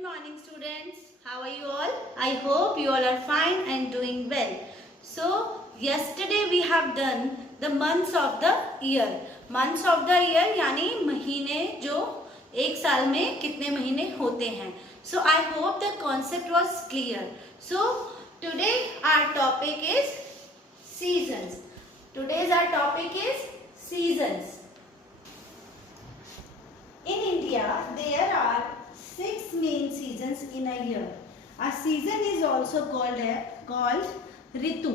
Good morning students. How are you all? I hope you all are fine and doing well. So yesterday we have done the months of the year. Months of the year यानी महीने जो एक साल में कितने महीने होते हैं. So I hope the concept was clear. So today our topic is seasons. Today's our topic is seasons. In India there are 6 main seasons in a year. A season is also called ऋतु.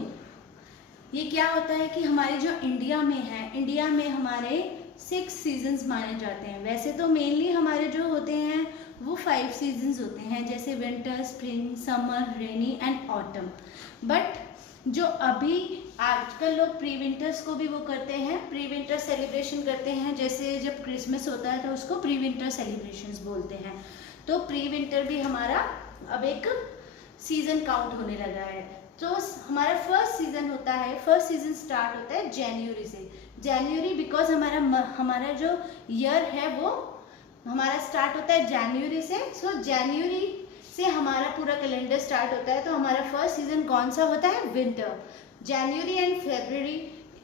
ये क्या होता है कि हमारे जो India में है, India में हमारे 6 सीजन्स माने जाते हैं. वैसे तो मेनली हमारे जो होते हैं वो 5 सीजन्स होते हैं, जैसे winter, spring, summer, rainy and autumn. But जो अभी आजकल लोग प्री विंटर्स को भी वो करते हैं, प्री विंटर सेलिब्रेशन करते हैं. जैसे जब क्रिसमस होता है तो उसको प्री विंटर सेलिब्रेशंस बोलते हैं. तो प्री विंटर भी हमारा अब एक सीजन काउंट होने लगा है. तो हमारा फर्स्ट सीजन होता है, फर्स्ट सीजन स्टार्ट होता है जनवरी से. जनवरी बिकॉज हमारा जो ईयर है वो हमारा स्टार्ट होता है जनवरी से. सो जनवरी से हमारा पूरा कैलेंडर स्टार्ट होता है. तो हमारा फर्स्ट सीजन कौन सा होता है? विंटर. जनवरी एंड फरवरी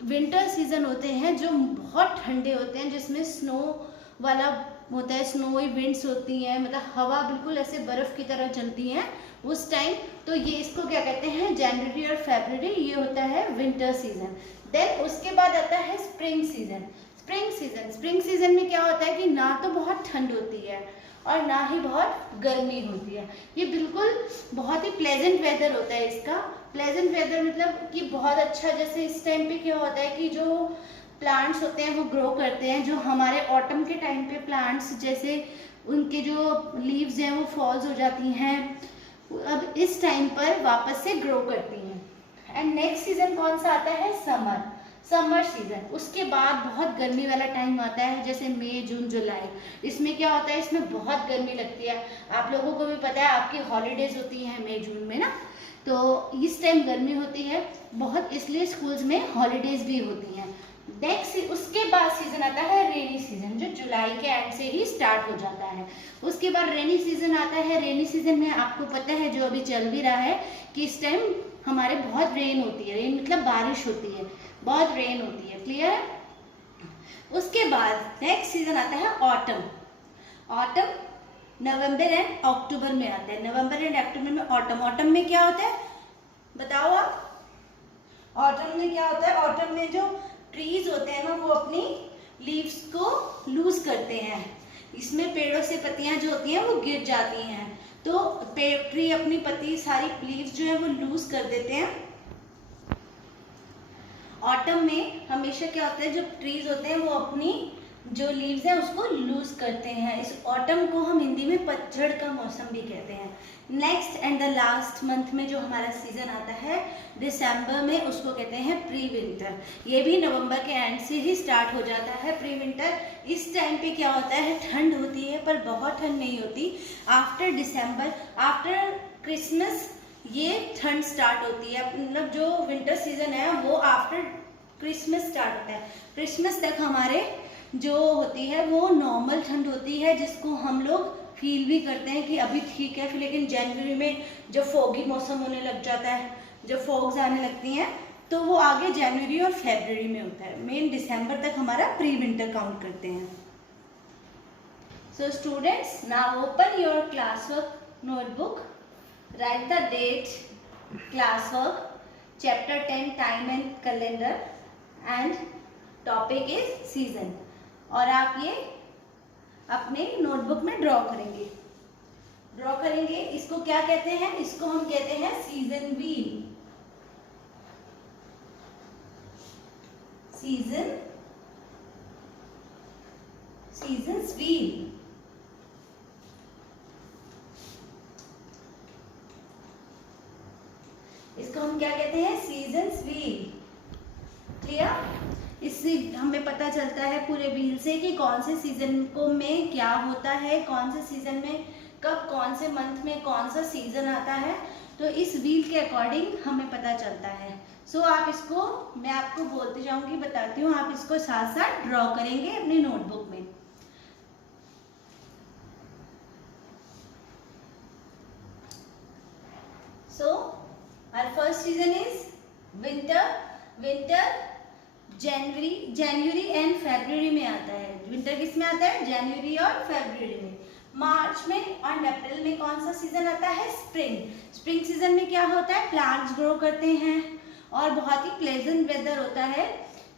विंटर सीजन होते हैं जो बहुत ठंडे होते हैं, जिसमें स्नो वाला होता है, स्नोई विंड्स होती हैं, मतलब हवा बिल्कुल ऐसे बर्फ़ की तरह चलती हैं उस टाइम. तो ये इसको क्या कहते हैं? जनवरी और फरवरी, ये होता है विंटर सीजन. देन उसके बाद आता है स्प्रिंग सीजन. स्प्रिंग सीजन में क्या होता है कि ना तो बहुत ठंड होती है और ना ही बहुत गर्मी होती है. ये बिल्कुल बहुत ही प्लेजेंट वेदर होता है इसका. प्लेजेंट वेदर मतलब कि बहुत अच्छा. जैसे इस टाइम पे क्या होता है कि जो प्लांट्स होते हैं वो ग्रो करते हैं. जो हमारे ऑटम के टाइम पे प्लांट्स जैसे उनके जो लीव्स हैं वो फॉल्स हो जाती हैं, अब इस टाइम पर वापस से ग्रो करती हैं. एंड नेक्स्ट सीजन कौन सा आता है? Summer season. उसके बाद बहुत गर्मी वाला टाइम आता है, जैसे मई, जून, जुलाई. इसमें क्या होता है? इसमें बहुत गर्मी लगती है. आप लोगों को भी पता है आपकी हॉलीडेज होती हैं मई जून में ना, तो इस टाइम गर्मी होती है बहुत, इसलिए स्कूल्स में हॉलीडेज भी होती हैं. नेक्स्ट उसके बाद सीजन आता है रेनी सीजन, जो जुलाई के एंड से ही स्टार्ट हो जाता है. उसके बाद रेनी सीजन आता है. रेनी सीजन में आपको पता है जो अभी चल भी रहा है कि इस टाइम हमारे बहुत रेन होती है. रेन मतलब बारिश होती है, बहुत रेन होती है. क्लियर है? उसके बाद नेक्स्ट सीजन आता है ऑटम. नवंबर एंड अक्टूबर में आता है. नवंबर एंड अक्टूबर में ऑटम में क्या होता है बताओ आप? ऑटम में क्या होता है? ऑटम में जो ट्रीज होते हैं ना वो अपनी लीव्स को लूज करते हैं. इसमें पेड़ों से पत्तियां जो होती हैं वो गिर जाती हैं, तो ट्री अपनी पत्ती सारी लीव्स जो है वो लूज कर देते हैं. ऑटम में हमेशा क्या होता है, जो ट्रीज होते हैं वो अपनी जो लीव्स हैं उसको लूज करते हैं. इस ऑटम को हम हिंदी में पतझड़ का मौसम भी कहते हैं. Next and the last month में जो हमारा सीजन आता है दिसंबर में, उसको कहते हैं प्री विंटर. ये भी नवंबर के एंड से ही स्टार्ट हो जाता है प्री विंटर. इस टाइम पे क्या होता है? ठंड होती है पर बहुत ठंड नहीं होती. आफ्टर दिसंबर, आफ्टर क्रिसमस ये ठंड स्टार्ट होती है. मतलब जो विंटर सीजन है वो आफ्टर क्रिसमस स्टार्ट होता है. क्रिसमस तक हमारे जो होती है वो नॉर्मल ठंड होती है, जिसको हम लोग फील भी करते हैं कि अभी ठीक है. फिर लेकिन जनवरी में जब फॉगी मौसम होने लग जाता है, जब फॉग्स आने लगती हैं, तो वो आगे जनवरी और फरवरी में होता है. मेन दिसंबर तक हमारा प्री विंटर काउंट करते हैं. So students, now open your class work notebook, write the date, class work, chapter 10 time and calendar and topic is season. और आप ये अपने नोटबुक में ड्रॉ करेंगे. इसको क्या कहते हैं? इसको हम कहते हैं सीजन व्हील. Seasons wheel. इसको हम क्या कहते हैं? Seasons wheel. क्लियर? इससे हमें पता चलता है पूरे व्हील से कि कौन से सीजन को में क्या होता है, कौन से सीजन में कब, कौन से मंथ में कौन सा सीजन आता है. तो इस व्हील के अकॉर्डिंग हमें पता चलता है. सो आप इसको, मैं आपको बोलती जाऊंगी, बताती हूँ, आप इसको साथ साथ ड्रॉ करेंगे अपनी नोटबुक में. First season is winter. Winter जनवरी एंड फरवरी में आता है। विंटर किस में आता है? जनवरी और फरवरी में। मार्च में और अप्रैल में कौन सा सीजन आता है? स्प्रिंग। स्प्रिंग सीजन में क्या होता है? प्लांट्स ग्रो करते हैं और बहुत ही प्लेजेंट वेदर होता है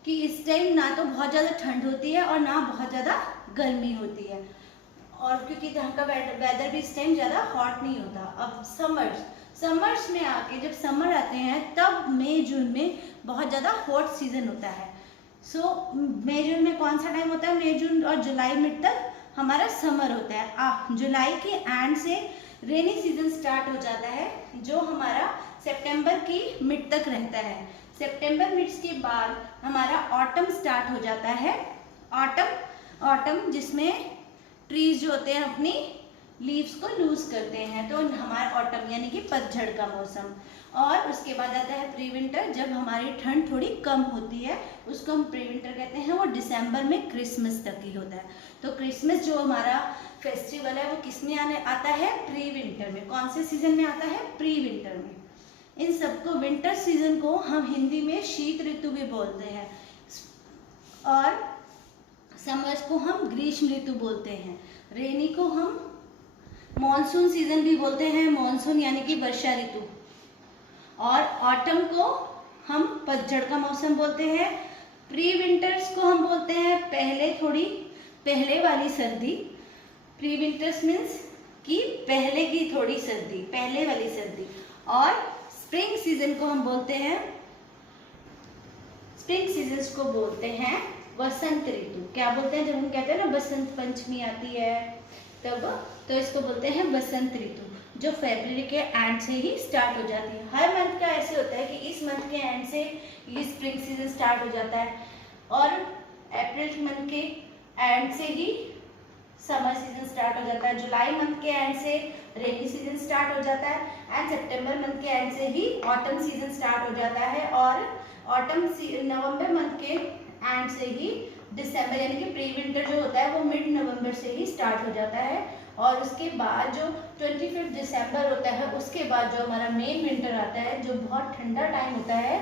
कि इस टाइम ना तो बहुत ज़्यादा ठंड होती है और ना बहुत ज़्यादा गर्मी होती है, और क्योंकि यहाँ का वेदर भी इस टाइम ज़्यादा हॉट नहीं होता। अब समर्स में आके जब समर आते हैं तब मई जून में बहुत ज़्यादा हॉट सीजन होता है। सो मई जून में कौन सा टाइम होता है? मई जून और जुलाई मिड तक हमारा समर होता है। जुलाई के एंड से रेनी सीजन स्टार्ट हो जाता है जो हमारा सितंबर की मिड तक रहता है। सितंबर मिड के बाद हमारा ऑटम स्टार्ट हो जाता है। ऑटम जिसमें ट्रीज जो होते हैं अपनी लीव्स को लूज करते हैं, तो हमारा ऑटम यानी कि पतझड़ का मौसम। और उसके बाद आता है प्री विंटर, जब हमारी ठंड थोड़ी कम होती है, उसको हम प्री विंटर कहते हैं। वो दिसंबर में क्रिसमस तक ही होता है। तो क्रिसमस जो हमारा फेस्टिवल है वो किस में आता है? प्री विंटर में। कौन से सीजन में आता है? प्री विंटर में। इन सबको विंटर सीजन को हम हिंदी में शीत ऋतु भी बोलते हैं और समर को हम ग्रीष्म ऋतु बोलते हैं। रेनी को हम मॉनसून सीजन भी बोलते हैं, मॉनसून यानी कि वर्षा ऋतु। और ऑटम को हम पतझड़ का मौसम बोलते हैं। प्री विंटर्स को हम बोलते हैं पहले वाली सर्दी। प्री विंटर्स मीन्स कि पहले की थोड़ी सर्दी, पहले वाली सर्दी। और स्प्रिंग सीजन को हम बोलते हैं, स्प्रिंग सीजन को बोलते हैं वसंत ऋतु। क्या बोलते हैं? जब हम कहते हैं ना बसंत पंचमी आती है तब, तो इसको बोलते हैं वसंत ऋतु, जो फरवरी के एंड से ही स्टार्ट हो जाती है। हर मंथ का ऐसे होता है कि इस मंथ के एंड से ये स्प्रिंग सीजन स्टार्ट हो जाता है और अप्रैल मंथ के एंड से ही समर सीजन स्टार्ट हो जाता है। जुलाई मंथ के एंड से रेनी सीजन स्टार्ट हो जाता है एंड सितंबर मंथ के एंड से ही ऑटम सीजन स्टार्ट हो जाता है। और नवंबर मंथ के एंड से ही दिसंबर यानी कि प्री विंटर जो होता है वो मिड नवंबर से ही स्टार्ट हो जाता है। और उसके बाद जो 25 दिसंबर होता है उसके बाद जो हमारा मेन विंटर आता है, जो बहुत ठंडा टाइम होता है,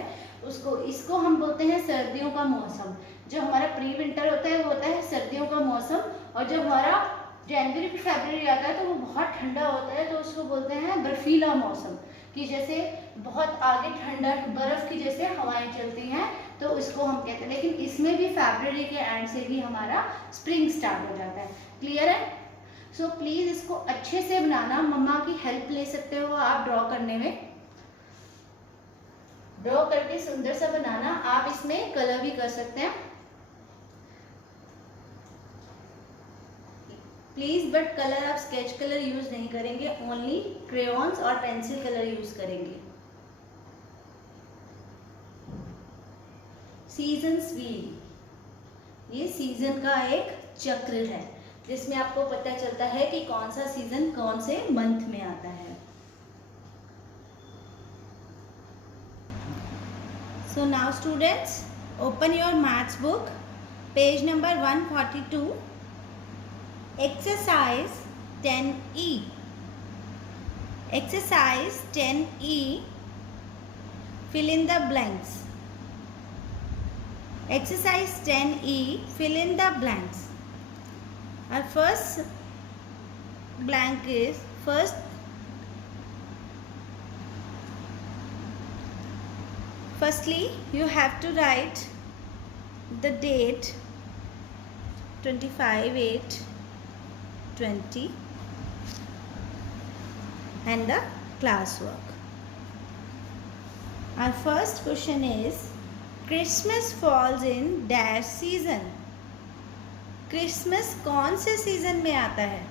इसको हम बोलते हैं सर्दियों का मौसम। जो हमारा प्री विंटर होता है वो होता है सर्दियों का मौसम, और जब हमारा जनवरी फरवरी आता है तो वो बहुत ठंडा होता है, तो उसको बोलते हैं बर्फीला मौसम, कि जैसे बहुत आगे ठंडा बर्फ की जैसे हवाएं चलती हैं, तो इसको हम कहते हैं। लेकिन इसमें भी फरवरी के एंड से ही हमारा स्प्रिंग स्टार्ट हो जाता है। क्लियर है? सो प्लीज इसको अच्छे से बनाना, मम्मा की हेल्प ले सकते हो आप ड्रॉ करने में। ड्रॉ करके सुंदर सा बनाना। आप इसमें कलर भी कर सकते हैं प्लीज, बट कलर आप स्केच कलर यूज नहीं करेंगे, ओनली क्रेयॉन्स और पेंसिल कलर यूज करेंगे। सीजन्स व्हील, ये सीजन का एक चक्र है जिसमें आपको पता चलता है कि कौन सा सीजन कौन से मंथ में आता है। So now students, open your maths book, page number 142, exercise 10E। Exercise 10E, fill in the blanks. Exercise 10E, fill in the blanks. Our first blank is firstly you have to write the date 25/8/20 and the classwork. Our first question is Christmas falls in dash season. Christmas कौन से season में आता है?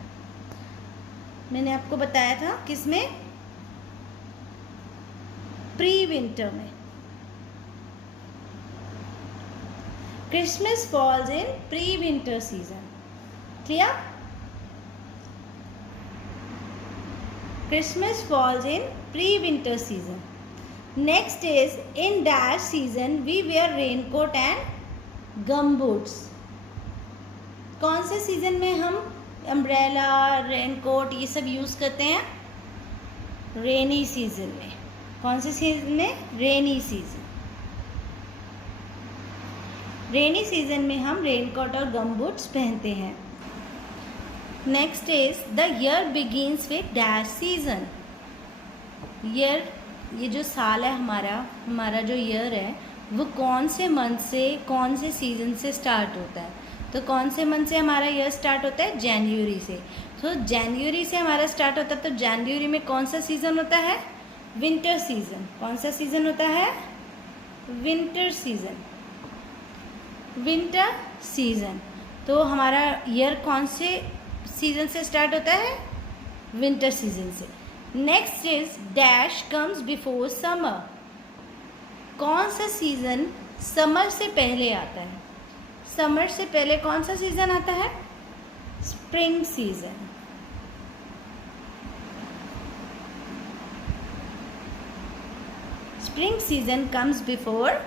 मैंने आपको बताया था किसमें? प्री विंटर में। Christmas falls in pre winter season. Clear? Christmas falls in pre-winter season. Next is in dash season we wear raincoat and gumboots. कौन से सीजन में हम अम्ब्रेला, रेनकोट ये सब यूज़ करते हैं? रेनी सीजन में। कौन से सीजन में? Rainy season. रेनी सीजन में हम रेनकोट और गम बूट्स पहनते हैं। Next is the year begins with dash season. Year, ये जो साल है हमारा जो ईयर है वो कौन से मंथ से, कौन से सीजन से स्टार्ट होता है? तो कौन से मंथ से हमारा ईयर स्टार्ट होता है? जनवरी से। तो जनवरी से हमारा स्टार्ट होता है, तो जनवरी में कौन सा सीज़न होता है? Winter season. कौन सा सीज़न होता है? Winter season. Winter season. तो हमारा ईयर कौन से सीजन से स्टार्ट होता है? विंटर सीजन से। Next is dash comes before summer. कौन सा सीजन समर से पहले आता है? समर से पहले कौन सा सीजन आता है? Spring season. Spring season comes before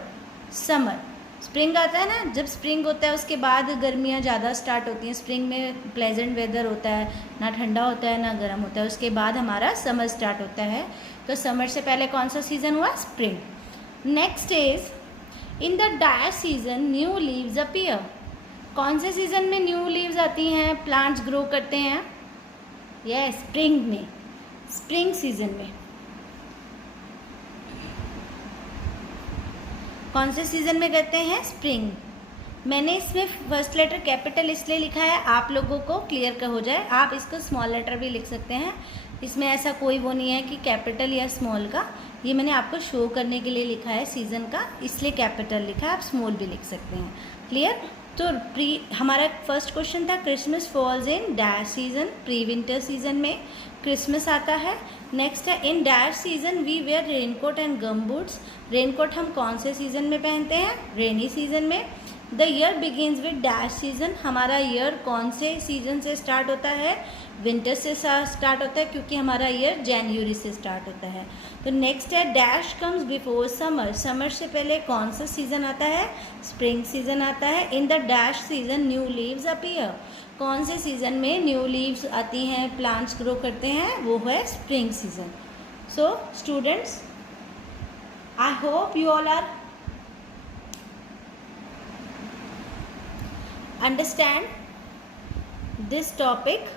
summer. Spring आता है ना, जब स्प्रिंग होता है उसके बाद गर्मियाँ ज़्यादा स्टार्ट होती हैं। स्प्रिंग में प्लेजेंट वेदर होता है, ना ठंडा होता है ना गर्म होता है। उसके बाद हमारा समर स्टार्ट होता है। तो समर से पहले कौन सा सीज़न हुआ? Spring. Next is in the dash season new leaves appear. कौन से सीज़न में न्यू लीव्स आती हैं, प्लांट्स ग्रो करते हैं? यस, स्प्रिंग में, स्प्रिंग सीजन में। कौन से सीज़न में करते हैं? स्प्रिंग। मैंने इसमें फर्स्ट लेटर कैपिटल इसलिए लिखा है आप लोगों को क्लियर का हो जाए। आप इसको स्मॉल लेटर भी लिख सकते हैं, इसमें ऐसा कोई वो नहीं है कि कैपिटल या स्मॉल का। ये मैंने आपको शो करने के लिए लिखा है सीज़न का, इसलिए कैपिटल लिखा है। आप स्मॉल भी लिख सकते हैं। क्लियर? तो हमारा फर्स्ट क्वेश्चन था Christmas falls in dash season. Pre winter season में क्रिसमस आता है। नेक्स्ट है in dash season we wear raincoat and gum boots. Raincoat हम कौन से सीजन में पहनते हैं? रेनी सीजन में। The year begins with dash season. हमारा ईयर कौन से सीजन से स्टार्ट होता है? विंटर से स्टार्ट होता है, क्योंकि हमारा ईयर जनवरी से स्टार्ट होता है। तो नेक्स्ट है dash comes before summer. Summer से पहले कौन सा सीजन आता है? स्प्रिंग सीजन आता है। In the dash season new leaves appear. कौन से सीजन में न्यू लीव्स आती हैं, प्लांट्स ग्रो करते हैं? वो है spring season. So students, I hope you all are understand this topic.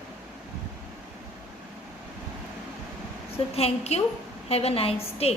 So thank you. Have a nice day.